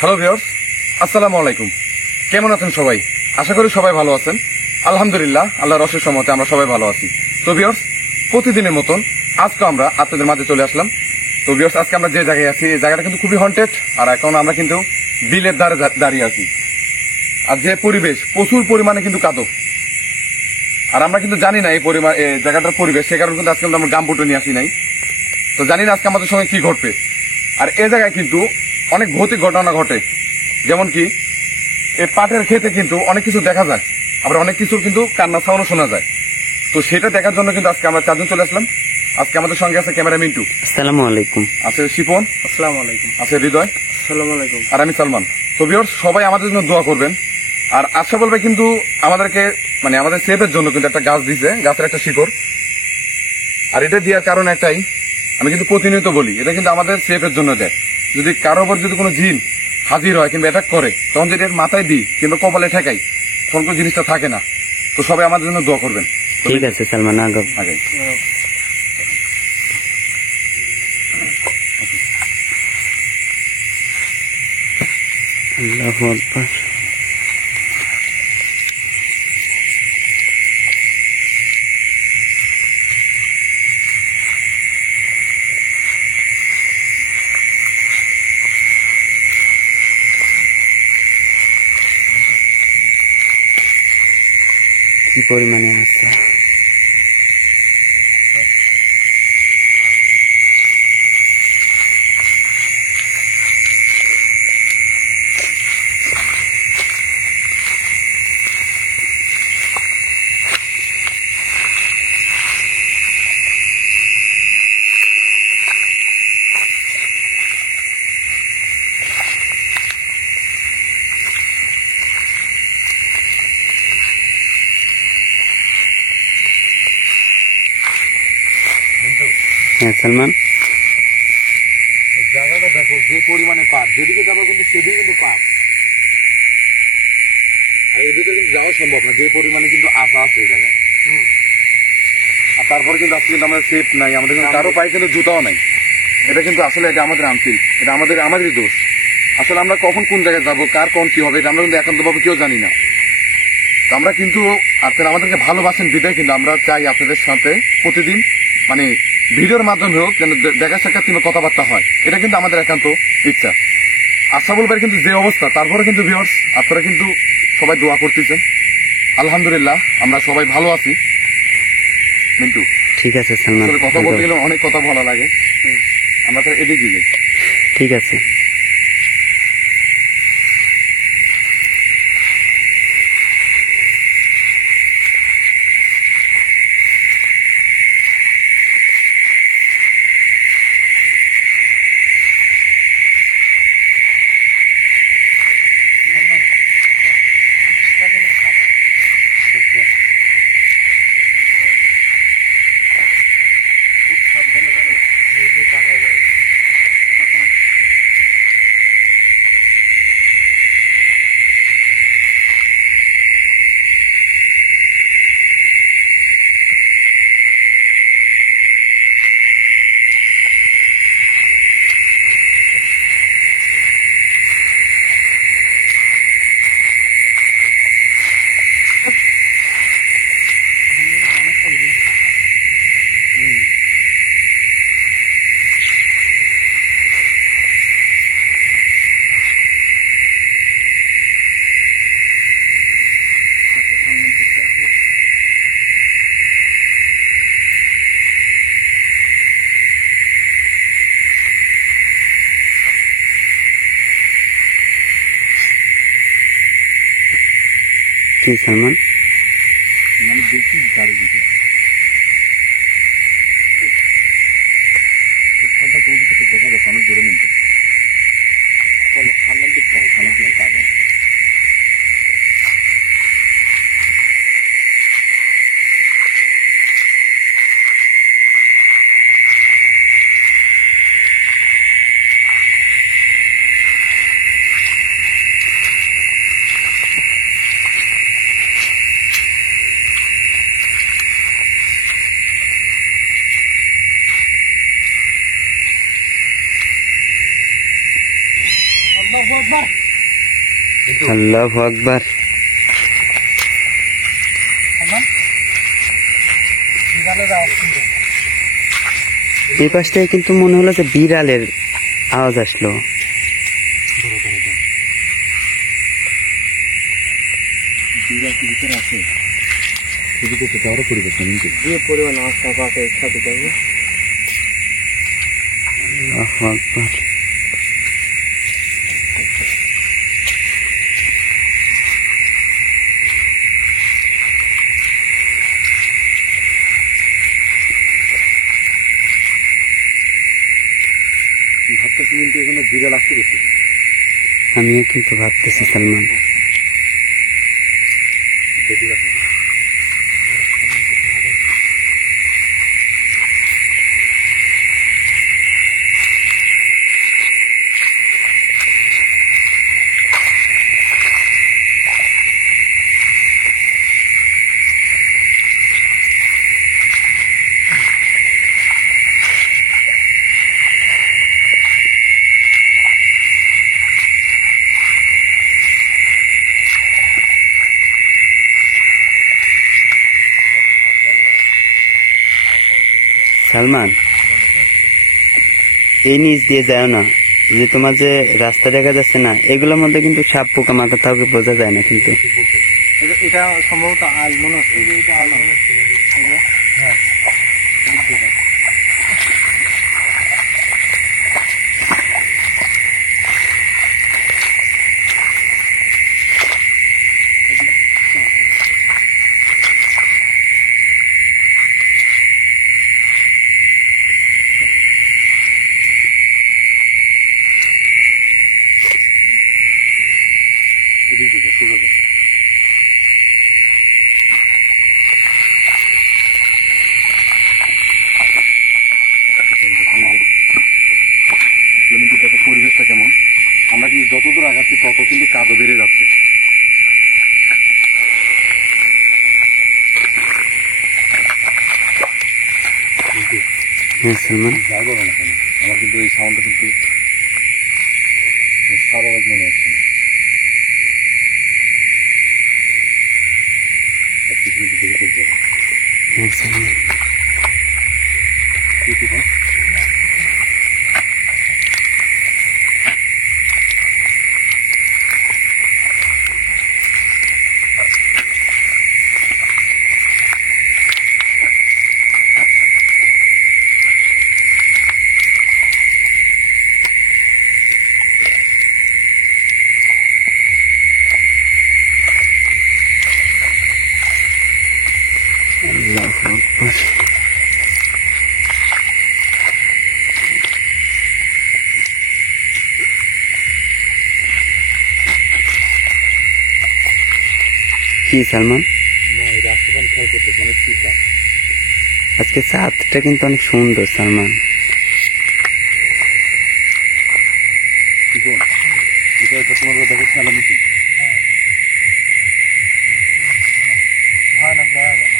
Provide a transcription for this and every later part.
Hello viewers, আসসালামু আলাইকুম। কেমন আছেন সবাই? আশা করি সবাই ভালো আছেন। আলহামদুলিল্লাহ, আল্লাহর অশেষ রহমতে আমরা সবাই ভালো আছি। তো ভিউয়ার্স, প্রতিদিনের মতন আজকে আমরা আপনাদের মাঝে চলে আসলাম। তো ভিউয়ার্স, আজকে আমরা যে জায়গায় আছি এই জায়গাটা কিন্তু খুবই হন্টেড, আর এখন আমরা কিন্তু বিলের দ্বারে দাঁড়িয়ে আছি। আর যে পরিবেশ, প্রচুর পরিমাণে কিন্তু কাদো। আর আমরা কিন্তু জানি না এই জায়গাটার পরিবেশ, সে কারণে কিন্তু আজকে আমরা গামবুটে নিয়ে আসি নাই। তো জানি না আজকে আমাদের সঙ্গে কি ঘটবে। আর এ জায়গায় কিন্তু অনেক ভৌতিক ঘটনা ঘটে, যেমন কি এই পাটের ক্ষেতে কিন্তু অনেক কিছু দেখা যায়, আবার অনেক কিছু কিন্তু কান্না সাউন্ডও শোনা যায়। তো সেটা দেখার জন্য কিন্তু আজকে আমরা চারজন চলে আসলাম। আজকে আমাদের সঙ্গে আছে ক্যামেরা মিন্টু, আসসালামু আলাইকুম, আছে শিপন, আসসালামু আলাইকুম, আছে হৃদয়, আসসালামু আলাইকুম, আর আমি সালমান। তো ভিউয়ার্স, সবাই আমাদের জন্য দোয়া করবেন। আর আশা বলবে কিন্তু আমাদেরকে আমাদের সেফের জন্য কিন্তু একটা গাছ দিছে, গাছের একটা শিকড়। আর এটা দেওয়ার কারণ একটাই, আমি কিন্তু প্রতিনিয়ত বলি, এটা কিন্তু আমাদের সেফের জন্য দেয়। যদি কারো উপর যদি কোনো জিন হাজির হয় কিংবা অ্যাটাক করে, তখন যদি এর মাথায় দিই কিংবা কপালে ঠেকাই, তখন কোনো জিনিসটা থাকে না। তো সবাই আমাদের জন্য দোয়া করবেন। ঠিক আছে সালমান, আগে আল্লাহু আকবার। কি পরিমাণে আছে? হ্যাঁ সালমান, জায়গাটা দেখো, যে পরিমাণে পাপ, যেদিকে যাবো কিন্তু সেদিকে কিন্তু পাপ। আর এর ভিতরে কিন্তু যাওয়া সম্ভব না, যে পরিমাণে কিন্তু আশা আছে এই জায়গায়। আর তারপরে কিন্তু আজকে কিন্তু আমাদের সেফ নাই, আমাদের কিন্তু কারো পায়ে কিন্তু জুতাও নাই। এটা কিন্তু আসলে এটা আমাদের আনফিল, এটা আমাদেরই দোষ। আসলে আমরা কখন কোন জায়গায় যাবো, কার কোন কি হবে, এটা আমরা কিন্তু একান্ত ভাবে কেউ জানি না। তো আমরা কিন্তু আপনারা আমাদেরকে ভালোবাসেন বিদায় কিন্তু আমরা চাই আপনাদের সাথে প্রতিদিন ভিডিওর মাধ্যমে হোক যেন দেখা সাক্ষাৎ কিংবা কথাবার্তা হয়। এটা কিন্তু আমাদের একান্ত ইচ্ছা। আশরাফুল ভাইয়ের কিন্তু যে অবস্থা, তারপরে কিন্তু ভিউয়ার্স আপনারা কিন্তু সবাই দোয়া করতেছেন। আলহামদুলিল্লাহ, আমরা সবাই ভালো আছি। মিন্টু, ঠিক আছে সালমান, কথা বলতে গেলে অনেক কথা ভালো লাগে। আমরা তো এদিকে যাই। ঠিক আছে। কি সালমান, আমি দেখছি চারিদিকে দেখা যাচ্ছে অনেক দূরে কিন্তু সামনের দিকটা পাবে। আল্লাহু আকবার। এই পাশটায় কিন্তু মনে হলো যে বিড়ালের আওয়াজ আসলো। বিড়াল কি ভিতরে আছে? এদিকে তো আরো পরিবর্তন কিন্তু যে পরিমাণ আস্থা পাকে সাথে যাবে। আল্লাহু আকবার। ভাবতেছি কিন্তু এখানে বিড়াল আসতে করতে। আমিও কিন্তু ভাবতেছি সালমান। সালমান, এই নিচ দিয়ে যাও না, যে তোমার যে রাস্তা দেখা যাচ্ছে না, এগুলোর মধ্যে কিন্তু সাপ পোকা মাকড় থাকে বোঝা যায় না কিন্তু। এটা সম্ভবত আল মনে হচ্ছে। হ্যাঁ পরিবেশটা কেমন? আমরা কিন্তু যতদূর আগাচ্ছি তত কিন্তু কাদও বেড়ে যাচ্ছে। হ্যাঁ সালমান, যাই বলো না কেন, আমার কিন্তু এই সাউন্ডটা কিন্তু স্বাভাবিক মনে হচ্ছে না। সবকিছু কিন্তু দেখে চলতে হবে। হ্যাঁ সালমান। আল্লাহু আকবার। কি সালমান, আজকে চাঁদটা কিন্তু অনেক সুন্দর সালমান। তোমার দেখো খেলামিটি ভয়ানক দেখা গেল।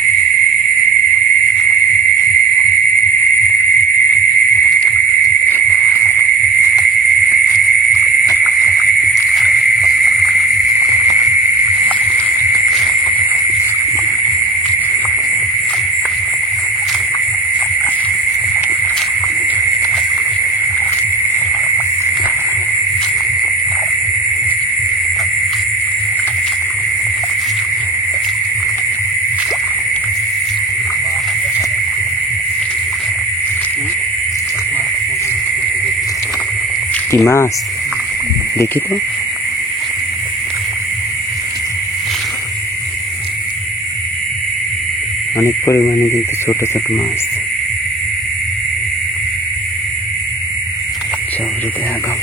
কি মাছ দেখি তো। অনেক পরিমাণে কিন্তু ছোট ছোট মাছ। চৌরি দেখা গেল।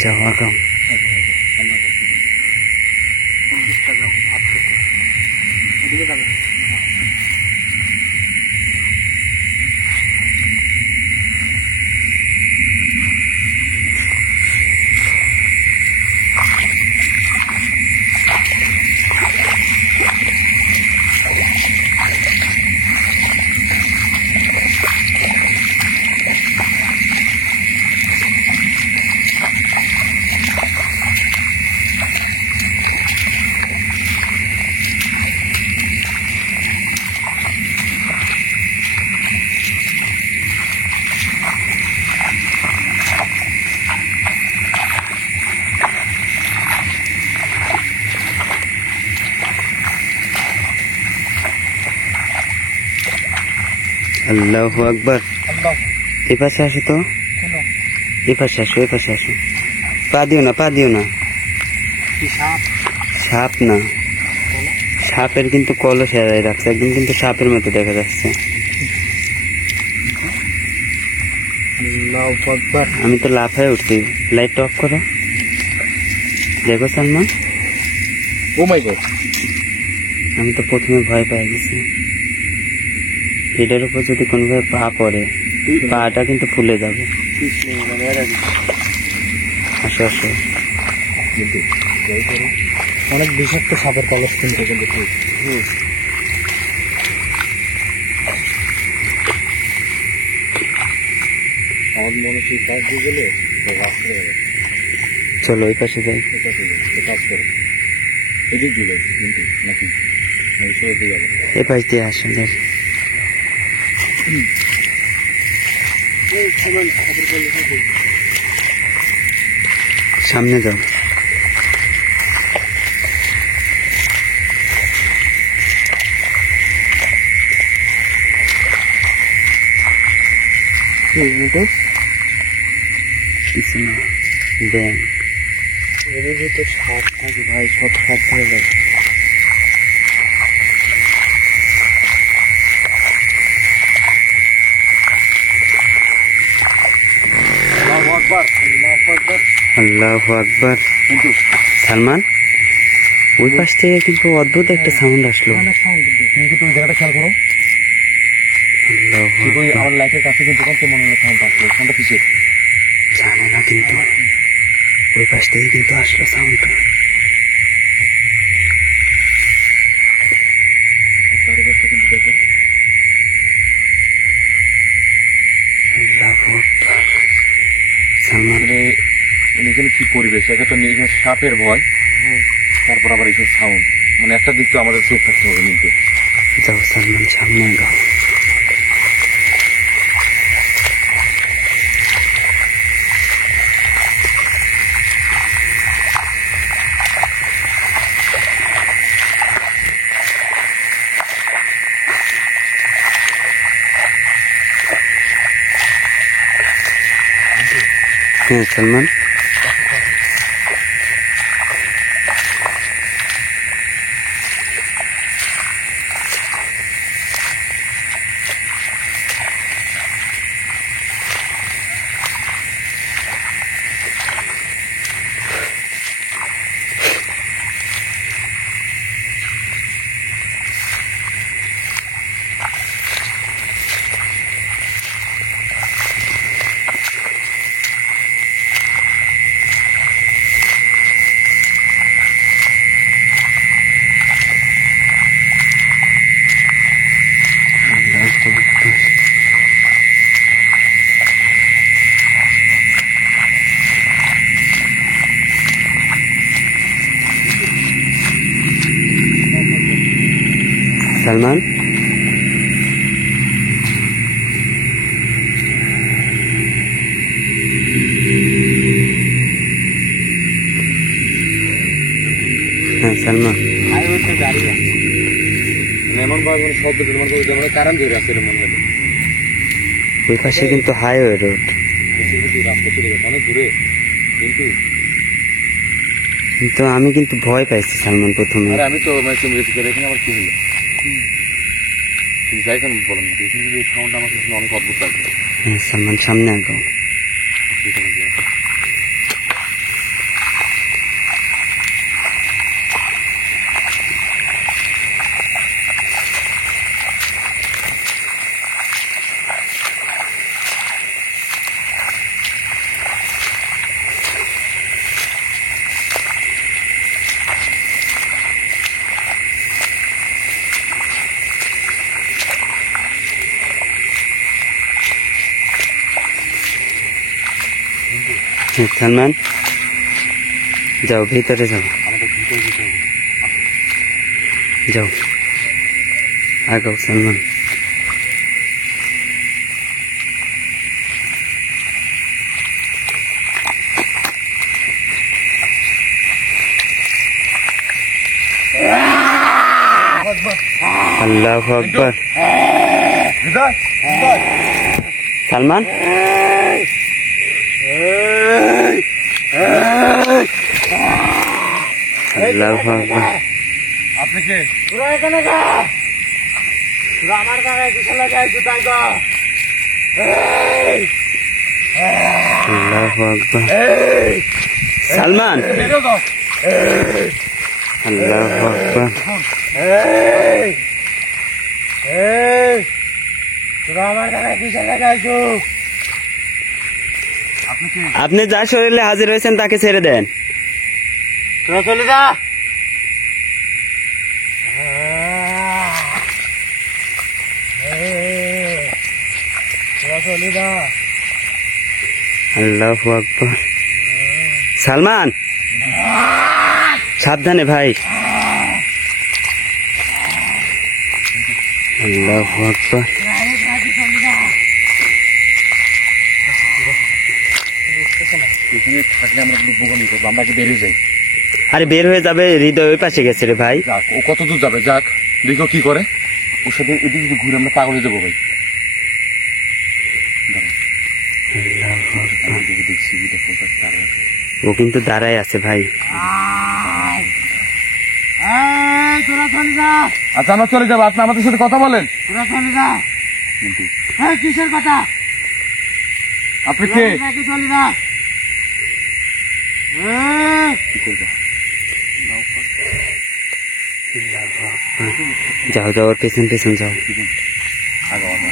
যাও আগাও। আল্লাহু আকবার। এই পাশে আসো তো, এই পাশে আসো, এই পাশে আসো। পা দিও না, পা দিও না। সাপ না, সাপের কিন্তু কলস এড়াই রাখছে, একদম কিন্তু সাপের মতো দেখা যাচ্ছে। আমি তো লাফায় উঠছি। লাইটটা অফ করো, দেখো সালমান। ও মাই গড, আমি তো প্রথমে ভয় পেয়ে গেছি। এটার উপর যদি কোনোভাবে পা পড়ে, পাটা কিন্তু ফুলে যাবে। আসো আসো। অনেক বিষাক্ত সাপের কলস কিন্তু আমার মনে হচ্ছে কাজ দিয়ে গেলে চলো ওই পাশে যাই। কাজ করে এদিক দিয়ে যাই কিন্তু নাকি যাবে এ পাশ দিয়ে আসো। দেখ সামনে যাও। কিছু না, দেন এর ভিতর সাপ থাকে ভাই, সব সাপ হয়ে যায়। আল্লাহু আকবার। সালমান, ওই পাশ থেকে কিন্তু অদ্ভুত একটা সাউন্ড আসলো। তুমি জায়গাটা খেয়াল করো। আল্লাহু আকবার। আমার লাইটের কাছে কিন্তু মনে হলো সাউন্ড আসলো। সাউন্ডটা কিসের জানি না, কিন্তু ওই পাশ থেকে কিন্তু আসলো সাউন্ডটা। চারিপাশটা কিন্তু দেখো। আল্লাহু আকবার। সালমান, এখানে কি পরিবেশ, একটা এখানে সাপের ভয়, তারপর আবার এখানে সাউন্ড, মানে একটা দিক তো আমাদের চোখ থাকতে হবে কিন্তু। যাও সালমান, সামনে যাও। হ্যাঁ সালমান, সালমান, হ্যাঁ সালমান, এমন ভাবে মানে শব্দ মনে করবে যেমন কারণ ধরে আছে এরকম মনে হবে। ওই পাশে কিন্তু হাইওয়ে রোড, রাস্তা চলে গেছে অনেক দূরে, কিন্তু কিন্তু আমি কিন্তু ভয় পাইছি সালমান প্রথমে। আরে আমি তো মানে তুমি গেছি এখানে আবার কি হলো, তুমি যাই কেন বলো না, এখানে কিন্তু এই সাউন্ড আমার কাছে অনেক অদ্ভুত লাগবে। হ্যাঁ সালমান, সামনে আগাও। সালমান যাও ভিতরে যাও, আমাদের ভিতরে যেতে হবে। যাও আগাও সালমান। আল্লাহু আকবার। হৃদয়, হৃদয়। সালমান আল্লাহু আকবার। আপনি কে? তোরা এখানে কা? তোরা আমার জায়গায় কিসের লাগে আইছো তাই কর। আল্লাহু আকবার। সালমান বেরিয়ে যাও। আল্লাহু আকবার। তোরা আমার জায়গায় কিসের লাগে আইছো? আপনি কে? আপনি যা শরীরে হাজির হয়েছেন তাকে ছেড়ে দেন। তোরা চলে যা। তোরা চলে যা। আল্লাহু আকবার। সালমান সাবধানে ভাই। আল্লাহু আকবার। এখানে থাকলে আমরা কিন্তু বোকামি করবো, আমরা কি বেরিয়ে যাই। আরে বের হয়ে যাবে, হৃদয় ওই পাশে গেছে রে ভাই। যাক, ও কত দূর যাবে, যাক দেখো কি করে। ওর সাথে এদিকে যদি ঘুরে আমরা পাগল হয়ে যাবো ভাই। দাঁড়াও, আল্লাহু আকবার। আমি দেখে দেখছি, দেখো ওটা দাঁড়ায় আছে। ও কিন্তু দাঁড়ায় আছে ভাই। তোরা চলে যা। আচ্ছা আমরা চলে যাবো, আপনি আমাদের সাথে কথা বলেন। তোরা চলে যা। কিন্তু কিসের কথা? আপনি কে? নাকি চলে যা। কি করবো? যাও যাও, ওর পেছন পেছন যাও। আগাও, আগাও।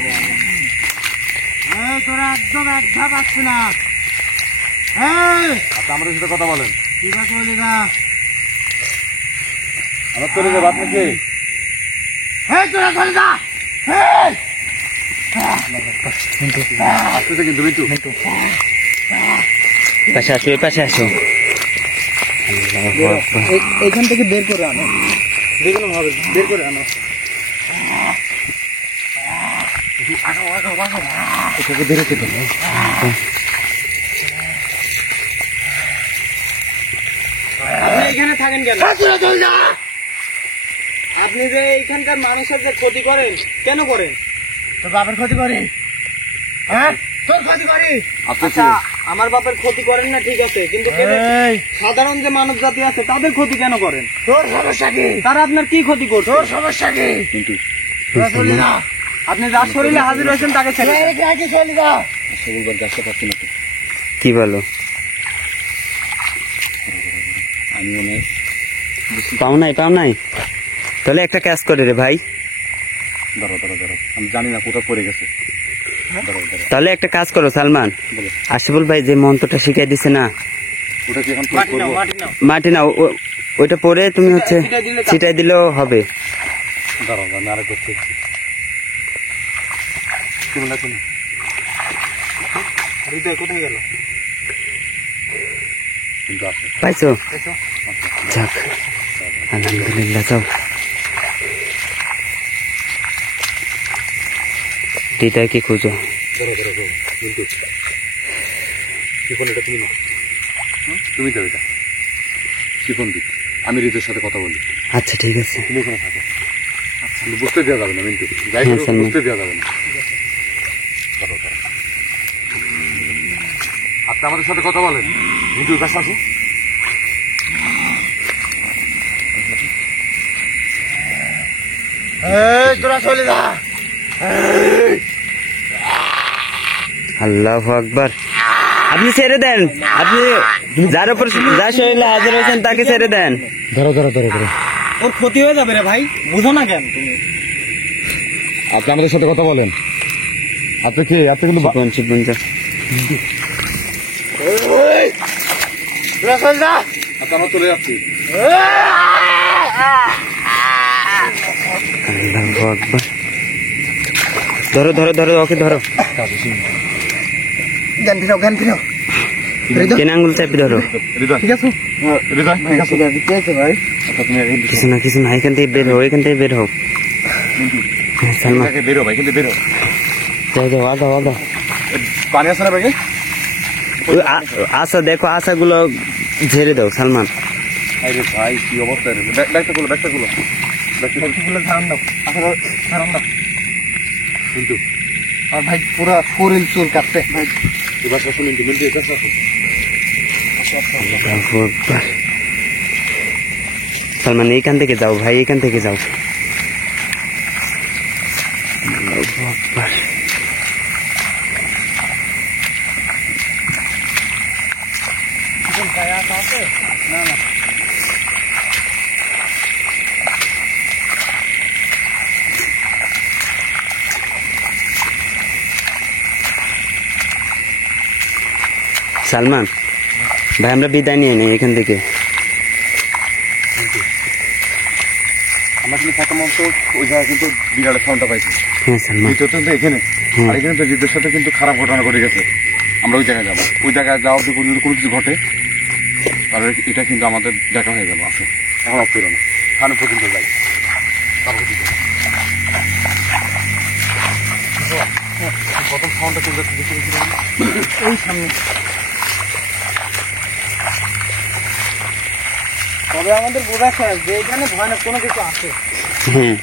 তোরা একদম এক ধাপ আসছে না। আপনি আমাদের সাথে কথা বলেন। তোরা চলে যা। আমরা চলে যাবো, আপনি কে? তোরা চলে যা। আসতেছে কিন্তু মিন্টু। পাশে আসো, এই পাশে আসো। আল্লাহু আকবার। এখান থেকে বের করে আনো, যে কোনো ভাবে বের করে আনো। এটাকে বেরোতে দেবো। আপনি এখানে থাকেন কেন? আপনি যে এখানকার মানুষের যে ক্ষতি করেন, কেন করেন? তোর বাপের ক্ষতি করি? হ্যাঁ, তোর ক্ষতি করি? আপনি আচ্ছা, কে? আমার বাপের ক্ষতি করেন না ঠিক আছে, কিন্তু সাধারণ যে মানব জাতি আছে তাদের ক্ষতি কেন করেন? তোর সমস্যা কি? তারা আপনার কি ক্ষতি করছে? তোর সমস্যা কি? কিন্তু তোরা চলে যা। আপনি যার শরীরে হাজির হয়েছেন তাকে ছেড়ে তোরা দেন। রেখে আগে চলে যা। সবুজবার গাছটা পাচ্ছি না তো। কি বলো? আমি অনেক পাও নাই, পাও নাই? তাহলে একটা কাজ করে রে ভাই, দাঁড়াও। আমি জানি না কোথাও পড়ে গেছে। দাঁড়াও। তাহলে একটা কাজ করো সালমান। বলো, আশিফুল ভাই যে মন্ত্রটা শিখাই দিছে না, ওটা কি এখন মাটি নাও, করবো? মাটি নাও। মাটি নাও, ওইটা পরে তুমি হচ্ছে ছিটাই দিলে কাজ। ছিটাই দিলেও হবে। দাঁড়াও, আমি আরেক করছি। কি বলে তুমি? হৃদয় কোথায় গেল? কিন্তু আসে। পাইছো? যাক আলহামদুলিল্লাহ। যাও, হৃদয়কে খুঁজো। দাঁড়াও। কিন্তু শিফন এটা তুমি না, তুমি দেবে এটা। শিফন দিক, আমি রিতের সাথে কথা বলি। আচ্ছা ঠিক আছে। তুমি এখানে থাকো। কিন্তু বুঝতে দেওয়া যাবে না মিন্টু, যাই হ্যাঁ, করো, সালমান। বুঝতে দেওয়া যাবে না। দাঁড়াও। আপনি আমাদের সাথে কথা বলেন। মিন্টু কাছে আসো। তোরা চলে যা। আল্লাহু আকবার। আপনি ছেড়ে দেন, আপনি যার উপর যার শরীরে হাজির হয়েছেন তাকে ছেড়ে দেন। দাঁড়াও। ওর ক্ষতি হয়ে যাবে রে ভাই, বুঝো না কেন তুমি? আপনি আমাদের সাথে কথা বলেন। আপনি কি? আপনি কিন্তু শিবন যা। তোরা চলে যা। আপনি আমরা চলে যাচ্ছি। আল্লাহু আকবার। ধরো, ওকে ধরো। জ্ঞান ফিরাও। কেন আঙ্গুল চাপি ধরো? হৃদয় ঠিক আছে হৃদয় ঠিক আছে কি আছে ভাই? আচ্ছা তুমি কিছু না এখান থেকে বের হো, এখান থেকে বের হো। হ্যাঁ, সালমান বেরো ভাই, কিন্তু বেরো। যাও আদা পানি আছে না ব্যাগে? আশা দেখো, আশাগুলো ঝেড়ে দাও সালমান। আরে ভাই কি অবস্থা রে, ব্যাগটা খুলো গুলো ধারণ দাও, আসলে ধারণ দাও। কিন্তু আর ভাই পুরো শরীর চুল কাটতে ভাই। এবার শুনুন তুমি মিনিট এটা সালমান এইখান থেকে যাও ভাই, এখান থেকে যাও। না না সালমান ভাই আমরা বিদায় নিয়ে নেই এখান থেকে। আমরা কিন্তু প্রথমত ওই জায়গায় কিন্তু বিড়ালের সাউন্ডটা পাইছি, হ্যাঁ সালমান, দ্বিতীয়ত কিন্তু এখানে হ্যাঁ। আর এখানে তো জিদের সাথে কিন্তু খারাপ ঘটনা ঘটে গেছে। আমরা ওই জায়গায় যাবো, ওই জায়গায় যাওয়ার পর যদি কোনো কিছু ঘটে তাহলে এটা কিন্তু আমাদের দেখা হয়ে যাবে। আসো এখন অফ করো না, সামনে পর্যন্ত যাই। প্রথম সাউন্ডটা কিন্তু এই সামনে। তবে আমাদের বোঝা শেষ যে এখানে ভয়ানক কোনো কিছু আছে। হ্যাঁ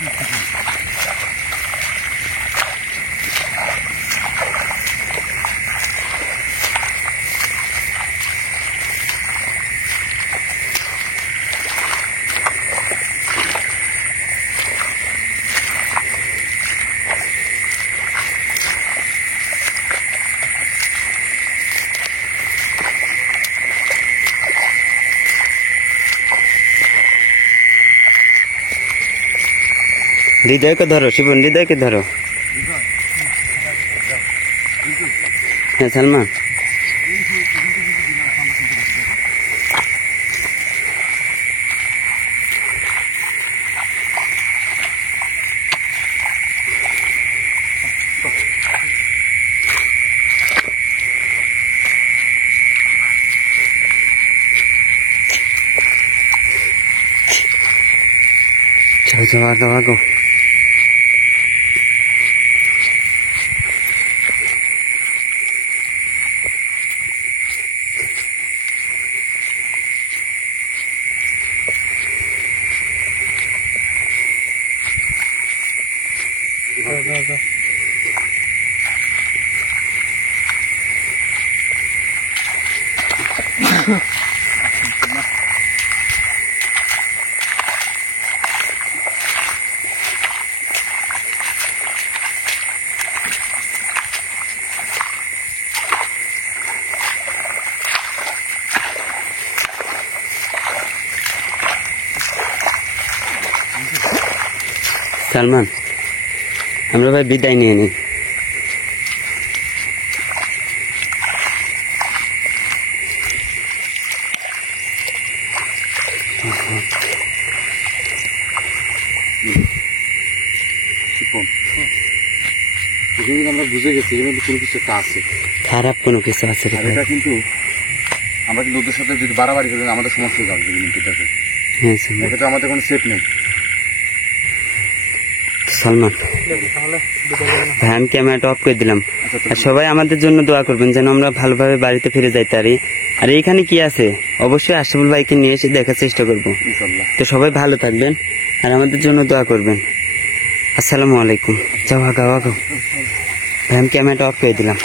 হৃদয়কে ধরো শিবন, হৃদয়কে ধরো। হ্যাঁ সালমান যাও আগো। সালমান আমরা ভাই বিদায় নিয়ে নিই। আমরা বুঝে গেছি এর মধ্যে কোনো কিছু একটা আছে, খারাপ কোনো কিছু আছে রে আর ভাই। এটা কিন্তু আমরা কিন্তু ওদের সাথে যদি বাড়াবাড়ি করি আমাদের সমস্যা হয়ে যাবে। কিন্তু এটাতে হ্যাঁ সালমান, এক্ষেত্রে আমাদের কোনো সেফ নেই। সালমান তাহলে ভাই আমি ক্যামেরাটা অফ করে দিলাম। আর সবাই আমাদের জন্য দোয়া করবেন যেন আমরা ভালোভাবে বাড়িতে ফিরে যাইতে পারি। আর এইখানে কি আছে অবশ্যই আশরাফুল ভাইকে নিয়ে এসে দেখার চেষ্টা করব। ইনশাল্লাহ। তো সবাই ভালো থাকবেন আর আমাদের জন্য দোয়া করবেন। আসসালামু আলাইকুম। যাও আগাও ভাই আমি ক্যামেরাটা অফ করে দিলাম।